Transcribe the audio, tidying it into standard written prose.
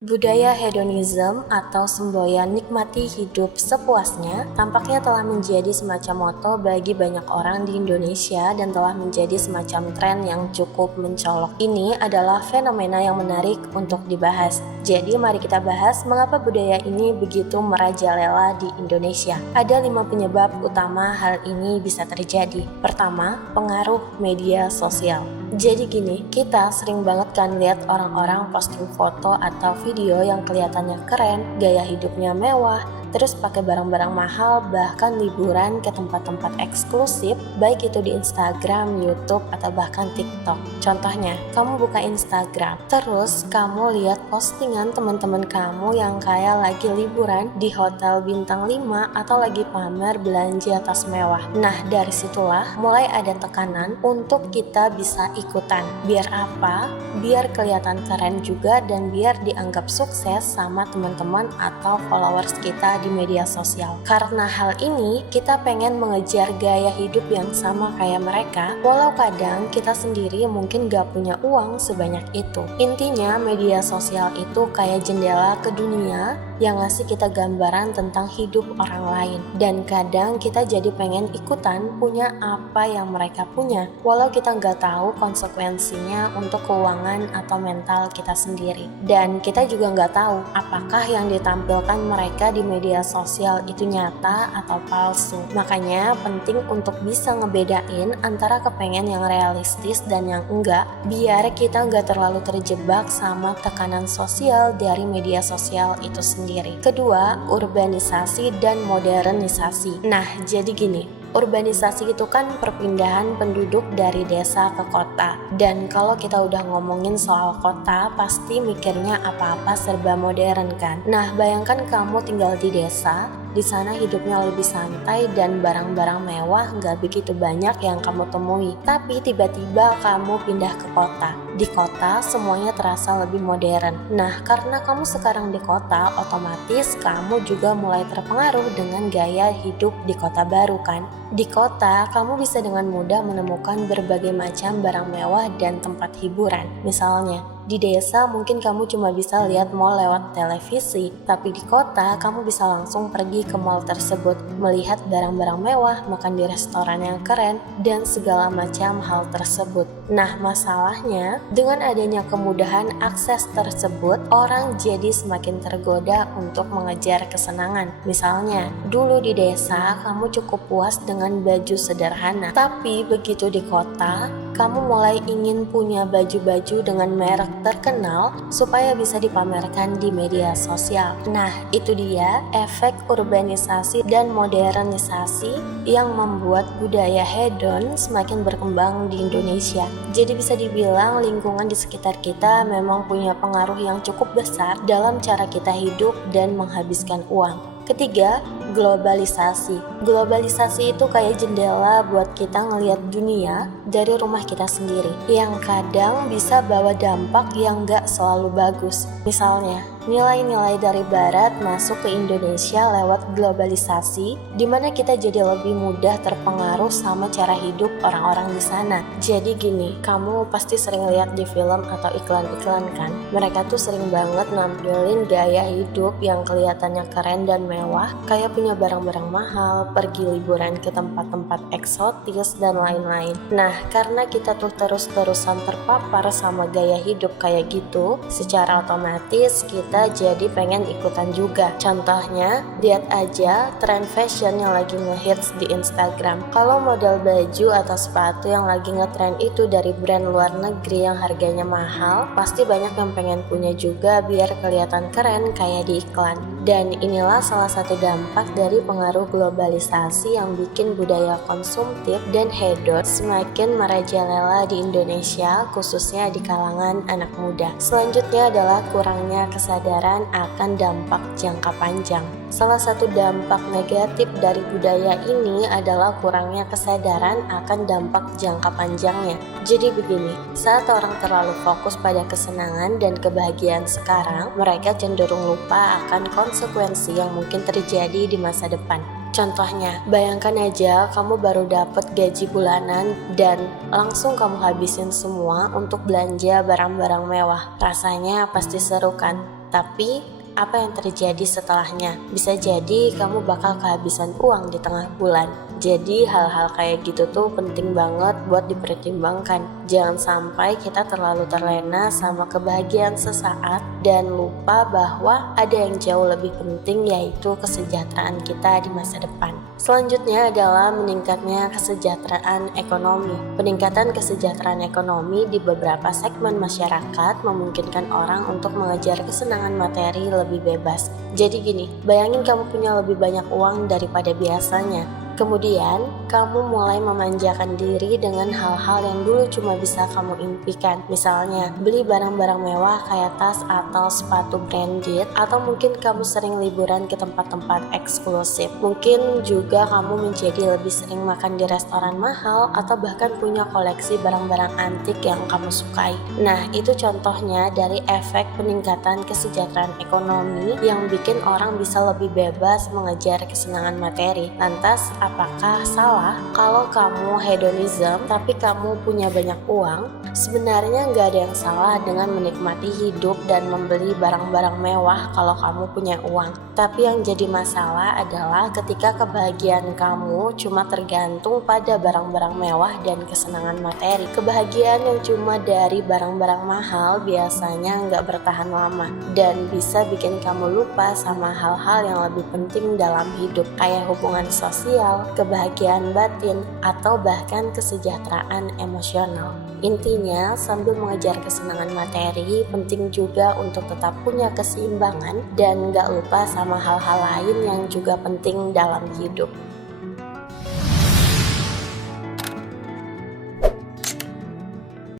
Budaya hedonism atau semboyan nikmati hidup sepuasnya tampaknya telah menjadi semacam moto bagi banyak orang di Indonesia dan telah menjadi semacam tren yang cukup mencolok. Ini adalah fenomena yang menarik untuk dibahas. Jadi mari kita bahas mengapa budaya ini begitu merajalela di Indonesia. Ada 5 penyebab utama hal ini bisa terjadi. Pertama, pengaruh media sosial. Jadi gini, kita sering banget kan lihat orang-orang posting foto atau video yang kelihatannya keren, gaya hidupnya mewah, terus pakai barang-barang mahal, bahkan liburan ke tempat-tempat eksklusif, baik itu di Instagram, YouTube, atau bahkan TikTok. Contohnya, kamu buka Instagram, terus kamu lihat postingan teman-teman kamu yang kayak lagi liburan di hotel bintang 5 atau lagi pamer belanja tas mewah. Nah, dari situlah mulai ada tekanan untuk kita bisa ikutan. Biar apa? Biar kelihatan keren juga dan biar dianggap sukses sama teman-teman atau followers kita di media sosial. Karena hal ini, kita pengen mengejar gaya hidup yang sama kayak mereka, walau kadang kita sendiri mungkin gak punya uang sebanyak itu. Intinya, media sosial itu kayak jendela ke dunia yang ngasih kita gambaran tentang hidup orang lain. Dan kadang kita jadi pengen ikutan punya apa yang mereka punya, walau kita gak tahu konsekuensinya untuk keuangan atau mental kita sendiri. Dan kita juga gak tahu apakah yang ditampilkan mereka di media sosial itu nyata atau palsu. Makanya penting untuk bisa ngebedain antara kepengen yang realistis dan yang enggak, biar kita nggak terlalu terjebak sama tekanan sosial dari media sosial itu sendiri. Kedua, urbanisasi dan modernisasi. Nah, jadi gini, urbanisasi itu kan perpindahan penduduk dari desa ke kota. Dan kalau kita udah ngomongin soal kota, pasti mikirnya apa-apa serba modern kan. Nah, bayangkan kamu tinggal di desa, di sana hidupnya lebih santai dan barang-barang mewah nggak begitu banyak yang kamu temui. Tapi tiba-tiba kamu pindah ke kota. Di kota semuanya terasa lebih modern. Nah, karena kamu sekarang di kota, otomatis kamu juga mulai terpengaruh dengan gaya hidup di kota baru kan. Di kota, kamu bisa dengan mudah menemukan berbagai macam barang mewah dan tempat hiburan. Misalnya, di desa mungkin kamu cuma bisa lihat mall lewat televisi, tapi di kota kamu bisa langsung pergi ke mall tersebut, melihat barang-barang mewah, makan di restoran yang keren, dan segala macam hal tersebut. Nah, masalahnya, dengan adanya kemudahan akses tersebut, orang jadi semakin tergoda untuk mengejar kesenangan. Misalnya, dulu di desa kamu cukup puas dengan baju sederhana, tapi begitu di kota, kamu mulai ingin punya baju-baju dengan merek terkenal supaya bisa dipamerkan di media sosial. Nah, itu dia efek urbanisasi dan modernisasi yang membuat budaya hedon semakin berkembang di Indonesia. Jadi bisa dibilang lingkungan di sekitar kita memang punya pengaruh yang cukup besar dalam cara kita hidup dan menghabiskan uang. Ketiga, globalisasi. Globalisasi itu kayak jendela buat kita ngelihat dunia dari rumah kita sendiri, yang kadang bisa bawa dampak yang gak selalu bagus. Misalnya, nilai-nilai dari barat masuk ke Indonesia lewat globalisasi, di mana kita jadi lebih mudah terpengaruh sama cara hidup orang-orang di sana. Jadi gini, kamu pasti sering lihat di film atau iklan-iklan kan? Mereka tuh sering banget nampilin gaya hidup yang kelihatannya keren dan mewah, kayak punya barang-barang mahal, pergi liburan ke tempat-tempat eksotis, dan lain-lain. Nah, karena kita tuh terus-terusan terpapar sama gaya hidup kayak gitu, secara otomatis kita jadi pengen ikutan juga. Contohnya, lihat aja tren fashion yang lagi ngehits di Instagram. Kalau model baju atau sepatu yang lagi ngetren itu dari brand luar negeri yang harganya mahal, pasti banyak yang pengen punya juga biar kelihatan keren kayak di iklan. Dan inilah salah satu dampak dari pengaruh globalisasi yang bikin budaya konsumtif dan hedon semakin merajalela di Indonesia, khususnya di kalangan anak muda. Selanjutnya adalah kurangnya kesadaran akan dampak jangka panjang. Salah satu dampak negatif dari budaya ini adalah kurangnya kesadaran akan dampak jangka panjangnya. Jadi begini, saat orang terlalu fokus pada kesenangan dan kebahagiaan sekarang, mereka cenderung lupa akan konsekuensi yang mungkin terjadi di masa depan. Contohnya, bayangkan aja kamu baru dapat gaji bulanan dan langsung kamu habisin semua untuk belanja barang-barang mewah. Rasanya pasti seru kan? Tapi apa yang terjadi setelahnya? Bisa jadi kamu bakal kehabisan uang di tengah bulan. Jadi hal-hal kayak gitu tuh penting banget buat dipertimbangkan. Jangan sampai kita terlalu terlena sama kebahagiaan sesaat dan lupa bahwa ada yang jauh lebih penting, yaitu kesejahteraan kita di masa depan. Selanjutnya adalah meningkatnya kesejahteraan ekonomi. Peningkatan kesejahteraan ekonomi di beberapa segmen masyarakat memungkinkan orang untuk mengejar kesenangan materi lebih bebas. Jadi gini, bayangin kamu punya lebih banyak uang daripada biasanya. Kemudian, kamu mulai memanjakan diri dengan hal-hal yang dulu cuma bisa kamu impikan. Misalnya, beli barang-barang mewah kayak tas atau sepatu branded, atau mungkin kamu sering liburan ke tempat-tempat eksklusif. Mungkin juga kamu menjadi lebih sering makan di restoran mahal, atau bahkan punya koleksi barang-barang antik yang kamu sukai. Nah, itu contohnya dari efek peningkatan kesejahteraan ekonomi yang bikin orang bisa lebih bebas mengejar kesenangan materi. Lantas, apakah salah kalau kamu hedonism tapi kamu punya banyak uang? Sebenarnya nggak ada yang salah dengan menikmati hidup dan membeli barang-barang mewah kalau kamu punya uang. Tapi yang jadi masalah adalah ketika kebahagiaan kamu cuma tergantung pada barang-barang mewah dan kesenangan materi. Kebahagiaan yang cuma dari barang-barang mahal biasanya nggak bertahan lama dan bisa bikin kamu lupa sama hal-hal yang lebih penting dalam hidup, kayak hubungan sosial, kebahagiaan batin, atau bahkan kesejahteraan emosional. Intinya, sambil mengejar kesenangan materi, penting juga untuk tetap punya keseimbangan dan gak lupa sama hal-hal lain yang juga penting dalam hidup.